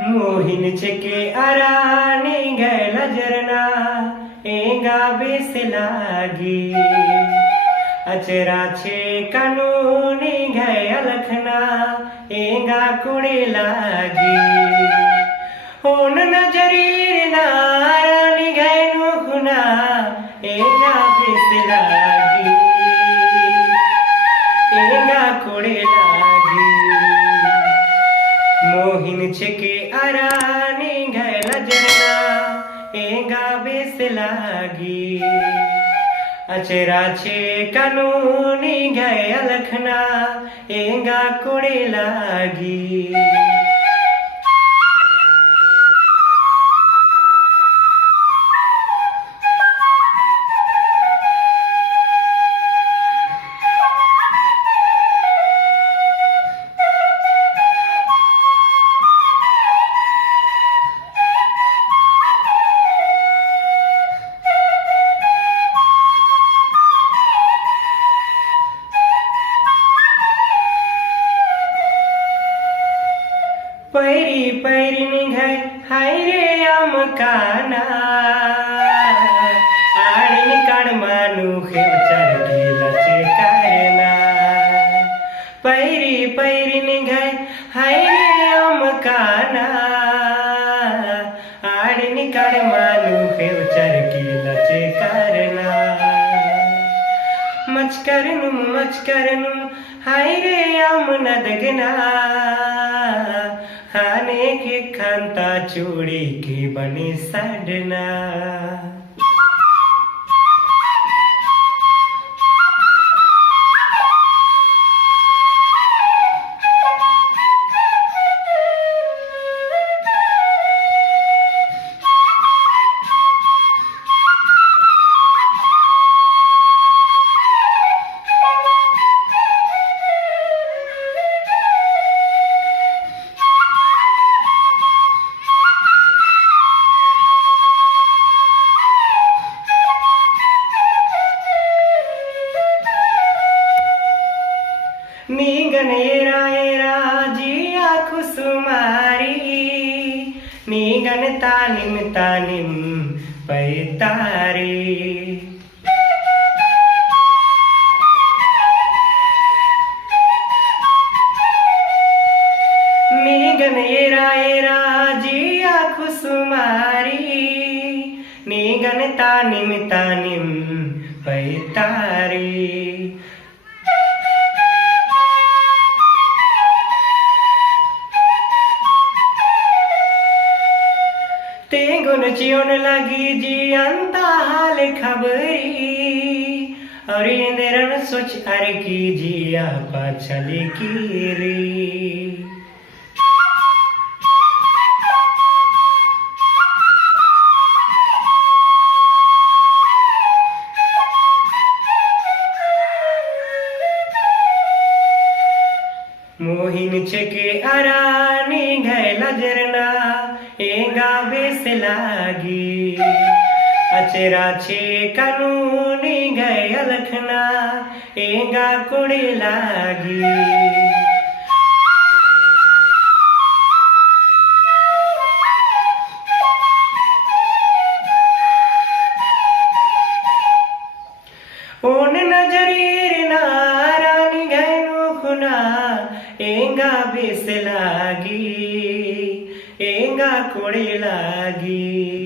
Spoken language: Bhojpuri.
मोहिन छेके आरानी गैला जरना एंगा बेस लागी अचरा छे कानूनी गया लखना एंगा कुड़े लागी होन नजरीर नारानी गैनु खुना एंगा बेस लागी एंगा कुड़े लागी मोहिन छेके आरानी गैला जरना एंगा बेस लागी अचरा छे कानूनी गया लखना एंगा कुड़े लागी पैरी पैरी निघाय हाय रे आमकाना आडीन काढ मानू खेवचार गेला चेकारना पैरी पैरी निघाय हाय रे आमकाना आडीन काढ मानू खेवचार गेला चेकारना मचकरनु हाय रे आम नदगना खाने के खानता चूड़ी की बनी साडना नीगन एरा जिया खुसुमारी नीगन तानिम पैतारी नीगन एरा जिया खुसुमारी नीगन तानिम पैतारी तेगुन चियोन लगी जी अंता हाल खबरी और इंद्रन सोच अर की जिया पाछली कीरी मोहिन छेके आरानी गैला जरना एंगा बेस लागी अचरा छे कानूनी गया लखना एंगा कुड़े लागी ओन नजरीर नारानी गैनु खुना एंगा बेस लागी एंगा कुड़े लागी।